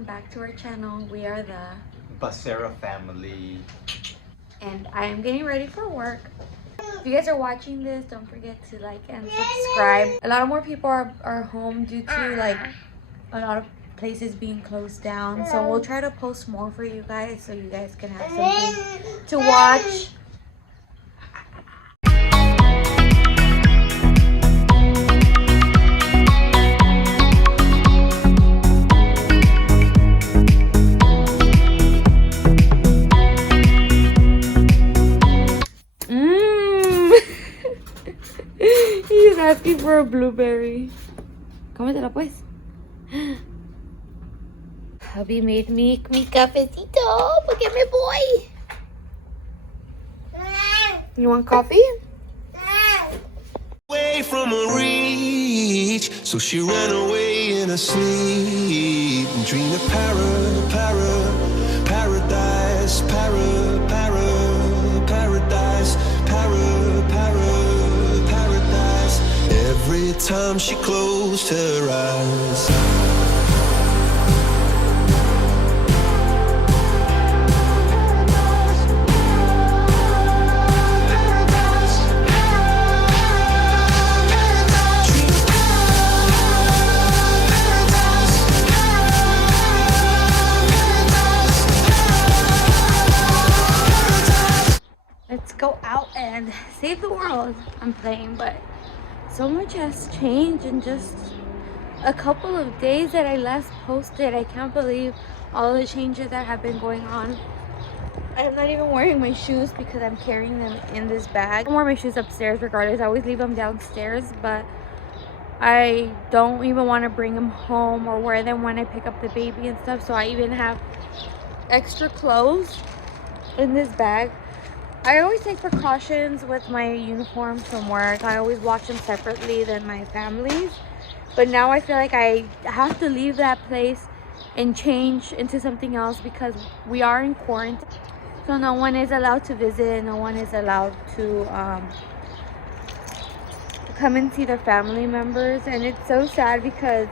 welcome back to our channel. We are the Becerra family. and I am getting ready for work. If you guys are watching this, don't forget to like and subscribe. A lot more people are home due to like a lot of places being closed down. So we'll try to post more for you guys so you guys can have something to watch. He's asking for a blueberry. Cómetela pues. Hubby made me mi cafecito. Look at me boy. You want coffee? Away from her reach, so she ran away in her sleep and dreamed of paradise, paradise. Every time she closed her eyes. Let's go out and save the world. I'm playing, but so much has changed in just a couple of days that I last posted. I can't believe all the changes that have been going on. I am not even wearing my shoes because I'm carrying them in this bag. I wear my shoes upstairs regardless. I always leave them downstairs, but I don't even want to bring them home or wear them when I pick up the baby and stuff. So I even have extra clothes in this bag. I always take precautions with my uniforms from work. I always wash them separately than my family's. But now I feel like I have to leave that place and change into something else because we are in quarantine. So no one is allowed to visit. No one is allowed to come and see their family members. And it's so sad because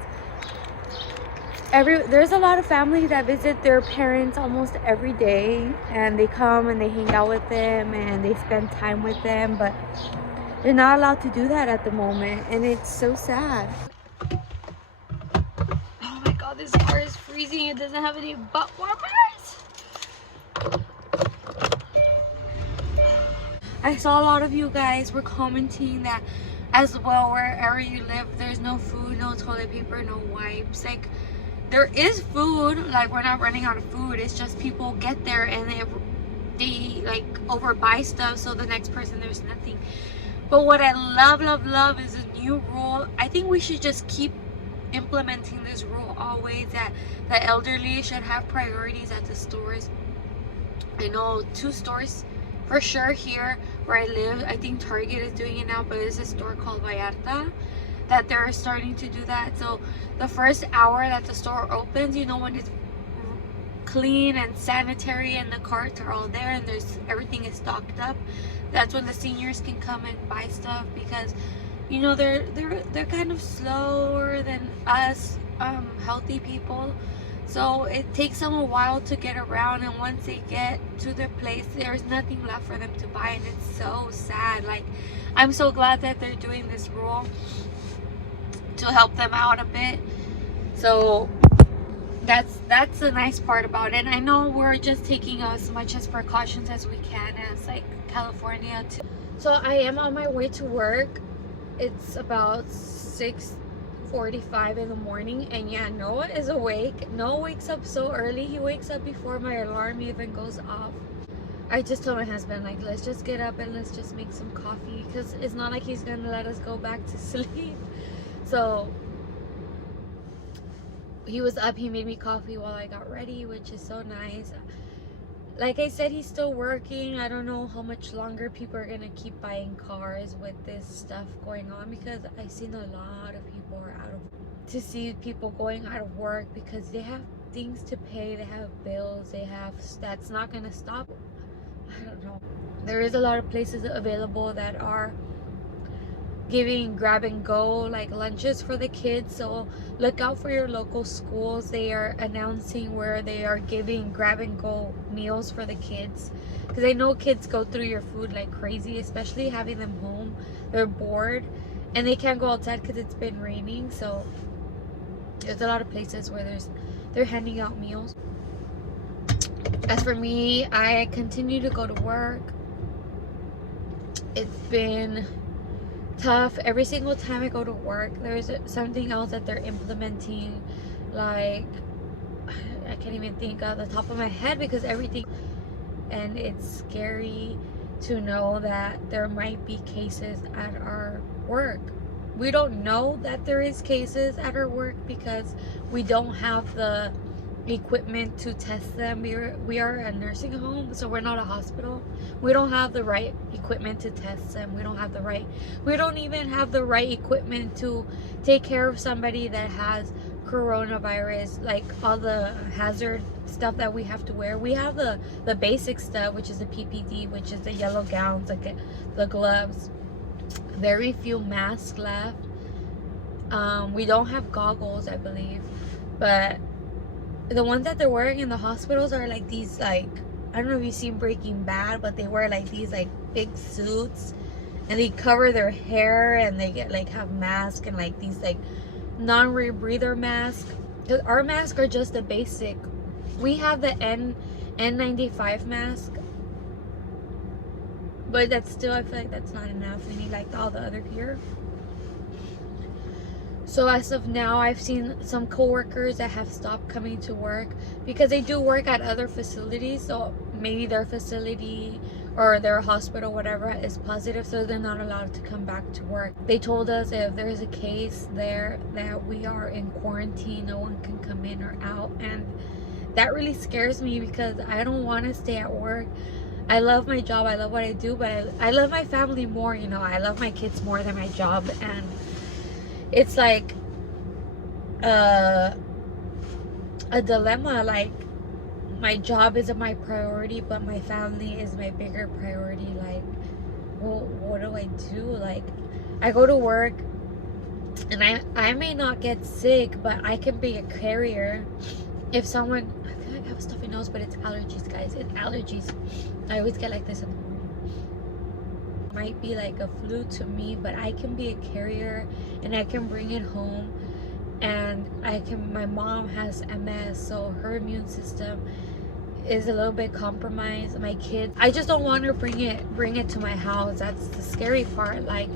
there's a lot of families that visit their parents almost every day, and they come and they hang out with them and they spend time with them, but they're not allowed to do that at the moment, and it's so sad. Oh my god, this car is freezing. It doesn't have any butt warmers. I saw a lot of you guys were commenting that as well, wherever you live, there's no food, no toilet paper, no wipes. Like, there is food, like we're not running out of food. It's just people get there and they like overbuy stuff, so the next person there's nothing. But what I love is a new rule. I think we should just keep implementing this rule always, that the elderly should have priorities at the stores. I know 2 stores for sure here where I live. I think Target is doing it now, but there's a store called Vallarta that they're starting to do that. So the first hour that the store opens, you know, when it's clean and sanitary and the carts are all there and everything is stocked up, that's when the seniors can come and buy stuff, because you know they're kind of slower than us healthy people. So it takes them a while to get around, and once they get to their place, there's nothing left for them to buy, and it's so sad. Like, I'm so glad that they're doing this rule to help them out a bit. So that's the nice part about it. And I know we're just taking as much as precautions as we can as like California too. So I am on my way to work. It's about 6:45 in the morning, and yeah, Noah is awake. Noah wakes up so early. He wakes up before my alarm even goes off. I just told my husband, like, let's just get up and let's just make some coffee, because it's not like he's gonna let us go back to sleep. So he was up, he made me coffee while I got ready, which is so nice. Like I said, he's still working. I don't know how much longer people are gonna keep buying cars with this stuff going on, because I've seen a lot of people are to see people going out of work because they have things to pay, they have bills, that's not gonna stop. I don't know. There is a lot of places available that are giving grab and go like lunches for the kids. So look out for your local schools. They are announcing where they are giving grab and go meals for the kids, because I know kids go through your food like crazy, especially having them home. They're bored and they can't go outside because it's been raining. So there's a lot of places where they're handing out meals. As for me, I continue to go to work. It's been tough. Every single time I go to work, there's something else that they're implementing. Like, I can't even think of the top of my head because everything, and it's scary to know that there might be cases at our work. We don't know that there is cases at our work because we don't have the equipment to test them. We are a nursing home, so we're not a hospital. We don't have the right equipment to test them. We don't even have the right equipment to take care of somebody that has coronavirus, like all the hazard stuff that we have to wear. We have the basic stuff, which is the PPD, which is the yellow gowns, like the gloves. Very few masks left. We don't have goggles, I believe, but the ones that they're wearing in the hospitals are like these, like, I don't know if you've seen Breaking Bad, but they wear like these like big suits and they cover their hair and they get like have masks and like these like non-rebreather masks. Because our masks are just the basic. We have the N95 mask, but that's still, I feel like that's not enough. We need like all the other gear. So as of now, I've seen some coworkers that have stopped coming to work because they do work at other facilities. So maybe their facility or their hospital, whatever, is positive, so they're not allowed to come back to work. They told us if there's a case there that we are in quarantine, no one can come in or out. And that really scares me because I don't want to stay at work. I love my job. I love what I do, but I love my family more. You know, I love my kids more than my job. And it's like a dilemma. Like, my job isn't my priority, but my family is my bigger priority. Like, well, what do I do? Like, I go to work and I may not get sick, but I can be a carrier. If someone, I feel like I have a stuffy nose, but it's allergies, guys. It's allergies. I always get like this in the morning. Might be like a flu to me, but I can be a carrier and I can bring it home. And my mom has MS, so her immune system is a little bit compromised. My kids, I just don't want to bring it to my house. That's the scary part. Like,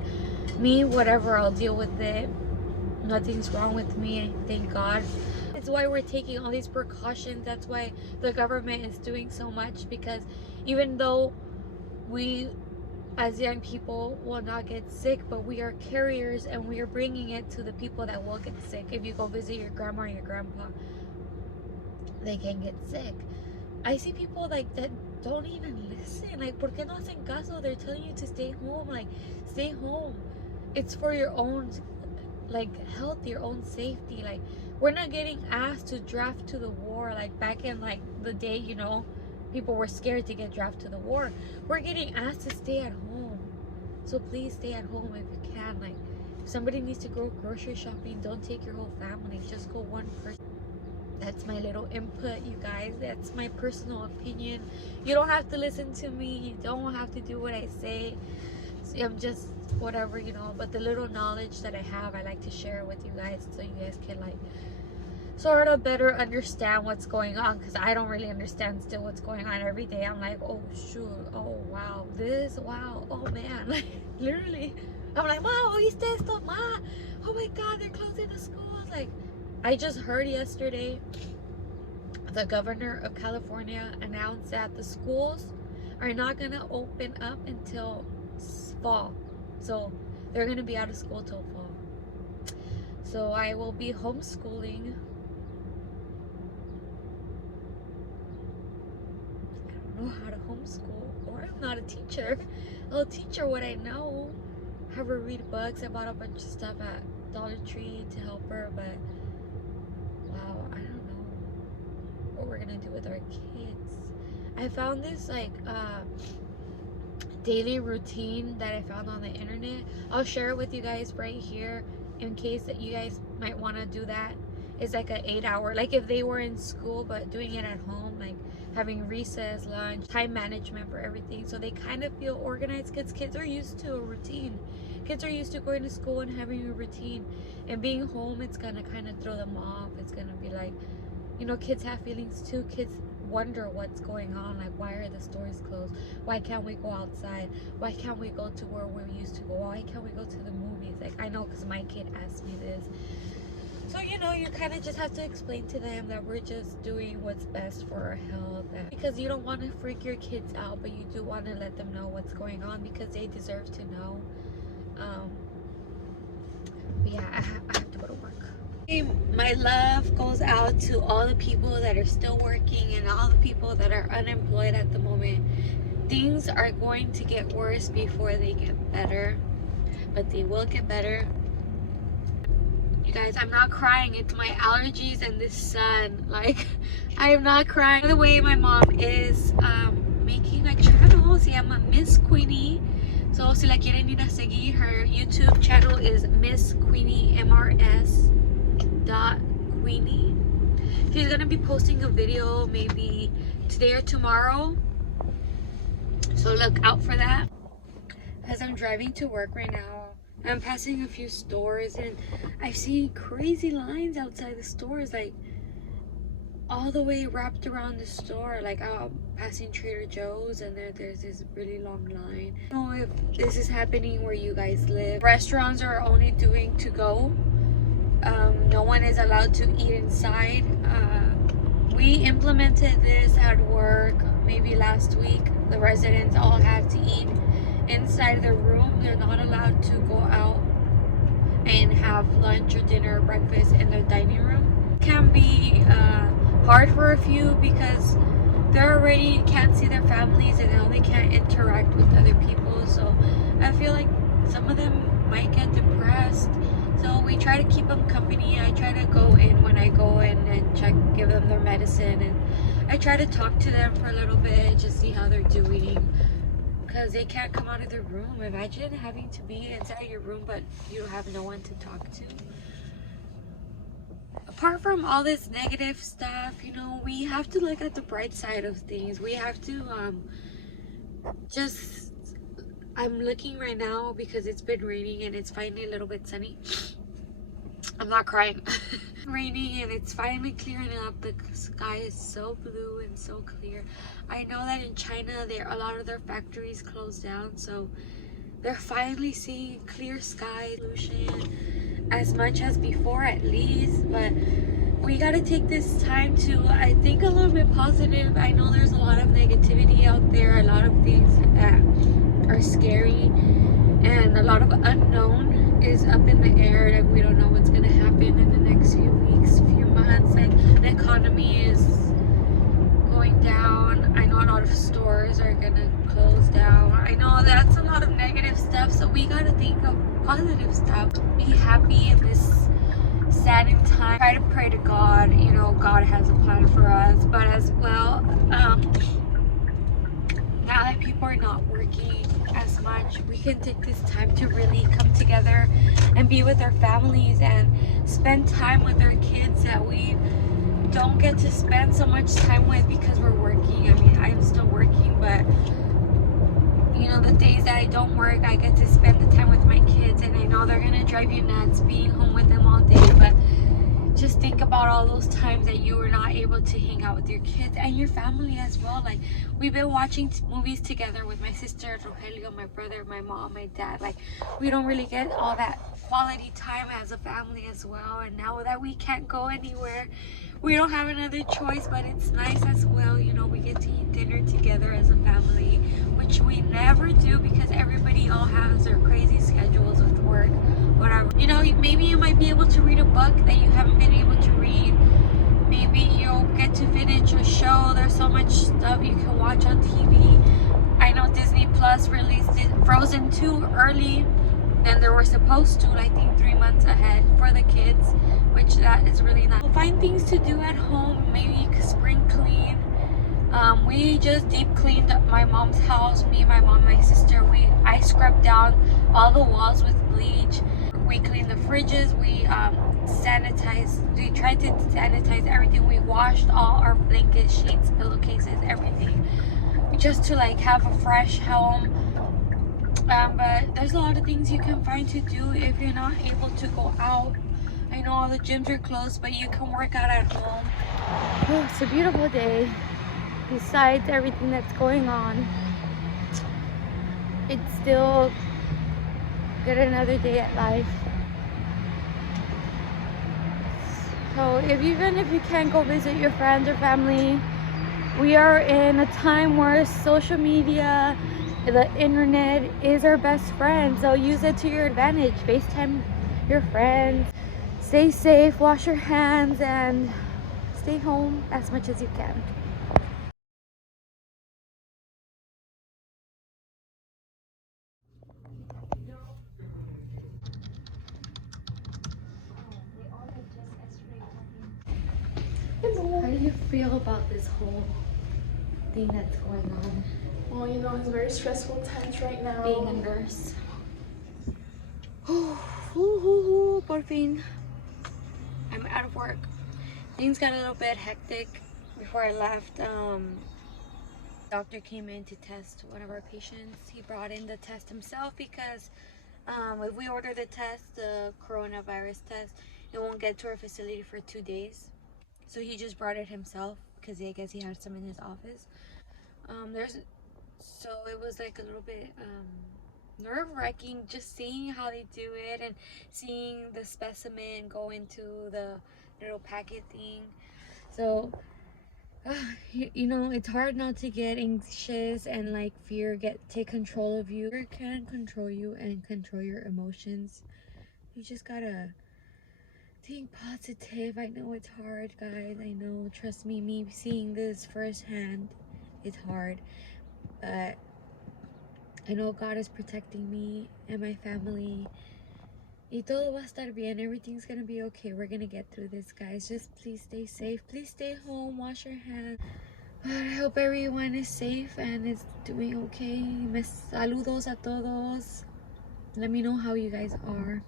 me, whatever, I'll deal with it. Nothing's wrong with me, thank God. That's why we're taking all these precautions. That's why the government is doing so much, because even though we as young people will not get sick, but we are carriers and we are bringing it to the people that will get sick. If you go visit your grandma or your grandpa, they can get sick. I see people like that don't even listen. Like, ¿por qué no hacen caso? They're telling you to stay home. Like, stay home. It's for your own, like, health, your own safety. Like, we're not getting asked to draft to the war. Like, back in like the day, you know, people were scared to get drafted to the war. We're getting asked to stay at home. So please stay at home if you can. Like, if somebody needs to go grocery shopping, don't take your whole family. Just go one person. That's my little input, you guys. That's my personal opinion. You don't have to listen to me. You don't have to do what I say. So I'm just whatever, you know. But the little knowledge that I have, I like to share with you guys, so you guys can like sort of better understand what's going on, because I don't really understand still what's going on. Every day I'm like, oh shoot, oh wow, this, wow, oh man. Like, literally I'm like, ma, oíste esto, ma, oh my god, they're closing the schools. Like, I just heard yesterday the governor of California announced that the schools are not gonna open up until fall. So they're gonna be out of school till fall. So I will be homeschooling. Know how to homeschool, or I'm not a teacher. I'll teach her what I know, have her read books. I bought a bunch of stuff at Dollar Tree to help her, but wow, I don't know what we're gonna do with our kids. I found this like daily routine that I found on the internet. I'll share it with you guys right here in case that you guys might want to do that. It's like an 8-hour, like if they were in school but doing it at home, like having recess, lunch, time management for everything, so they kind of feel organized, because kids are used to a routine. Kids are used to going to school and having a routine, and being home, it's gonna kind of throw them off. It's gonna be like, you know, kids have feelings too. Kids wonder what's going on, like why are the stores closed, why can't we go outside, why can't we go to where we used to go, why can't we go to the movies? Like, I know because my kid asked me this. So, you know, you kind of just have to explain to them that we're just doing what's best for our health, because you don't want to freak your kids out, but you do want to let them know what's going on, because they deserve to know. But yeah, I have to go to work. My love goes out to all the people that are still working and all the people that are unemployed at the moment. Things are going to get worse before they get better, but they will get better. You guys, I'm not crying. It's my allergies and this sun. Like, I am not crying. By the way, my mom is making a channel. Se llama Miss Queenie. So, si la quieren ir a seguir, her YouTube channel is Miss Queenie MRS.Queenie. She's gonna be posting a video maybe today or tomorrow. So look out for that. As I'm driving to work right now, I'm passing a few stores and I see crazy lines outside the stores, like all the way wrapped around the store. Like I'm passing Trader Joe's and there's this really long line. I don't know if this is happening where you guys live. Restaurants are only doing to go. No one is allowed to eat inside. We implemented this at work maybe last week. The residents all have to eat inside their room. They're not allowed to go out and have lunch or dinner or breakfast in their dining room. It can be hard for a few because they already can't see their families and now they can't interact with other people. So I feel like some of them might get depressed. So we try to keep them company. I try to go in when I go in and check, give them their medicine, and I try to talk to them for a little bit, just see how they're doing, because they can't come out of their room. Imagine having to be inside your room but you have no one to talk to. Apart from all this negative stuff, you know, we have to look at the bright side of things. We have to I'm looking right now because it's been raining and it's finally a little bit sunny. I'm not crying. Raining and it's finally clearing up. The sky is so blue and so clear. I know that in China, a lot of their factories closed down, so they're finally seeing clear sky, pollution, as much as before at least. But we gotta take this time to, I think, a little bit positive. I know there's a lot of negativity out there, a lot of things that are scary, and a lot of unknown is up in the air, and we don't know what's gonna happen in the next few weeks, few months. Like, the economy is going down. I know a lot of stores are gonna close down. I know that's a lot of negative stuff, so we gotta think of positive stuff. Be happy in this saddening time. Try to pray to God. You know, God has a plan for us, but as well, now that people are not working as much, we can take this time to really come together and be with our families and spend time with our kids that we don't get to spend so much time with because we're working. I mean, I'm still working, but you know, the days that I don't work, I get to spend the time with my kids, and I know they're gonna drive you nuts being home with them all day, but just think about all those times that you were not able to hang out with your kids and your family as well. Like, we've been watching movies together with my sister, Rogelio, my brother, my mom, my dad. Like, we don't really get all that quality time as a family as well. And now that we can't go anywhere, we don't have another choice, but it's nice as well. You know, we get to eat dinner together as a family, which we never do because everybody all has their crazy schedules with work, whatever. You know, maybe you might be able to read a book that you haven't been able to read. Maybe you'll get to finish a show. There's so much stuff you can watch on TV. I know Disney Plus released Frozen 2 early than they were supposed to, I think 3 months ahead for the kids, which that is really nice. Find things to do at home. Maybe you can spring clean. We just deep cleaned my mom's house. Me, my mom, my sister. I scrubbed down all the walls with bleach. We cleaned the fridges. We sanitized. We tried to sanitize everything. We washed all our blankets, sheets, pillowcases, everything, just to like have a fresh home. But there's a lot of things you can find to do if you're not able to go out. I know all the gyms are closed, but you can work out at home. Oh, it's a beautiful day. Besides everything that's going on, it's still get another day at life. So even if you can't go visit your friends or family, we are in a time where social media, the internet is our best friend. So use it to your advantage. FaceTime your friends. Stay safe, wash your hands, and stay home as much as you can. How do you feel about this whole thing that's going on? Well, you know, it's very stressful times right now. Being a nurse. Por fin. I'm out of work. Things got a little bit hectic before I left. Doctor came in to test one of our patients. He brought in the test himself because if we order the test, the coronavirus test, it won't get to our facility for 2 days. So he just brought it himself because I guess he had some in his office. So it was like a little bit nerve-wracking just seeing how they do it and seeing the specimen go into the little packet thing. So you know, it's hard not to get anxious and like fear take control of you. Fear can control you and control your emotions. You just gotta think positive. I know it's hard, guys. I know, trust me seeing this firsthand, it's hard, but I know God is protecting me and my family. Y todo va a estar bien. Everything's gonna be okay. We're gonna get through this, guys. Just please stay safe. Please stay home. Wash your hands. I hope everyone is safe and is doing okay. Saludos a todos. Let me know how you guys are.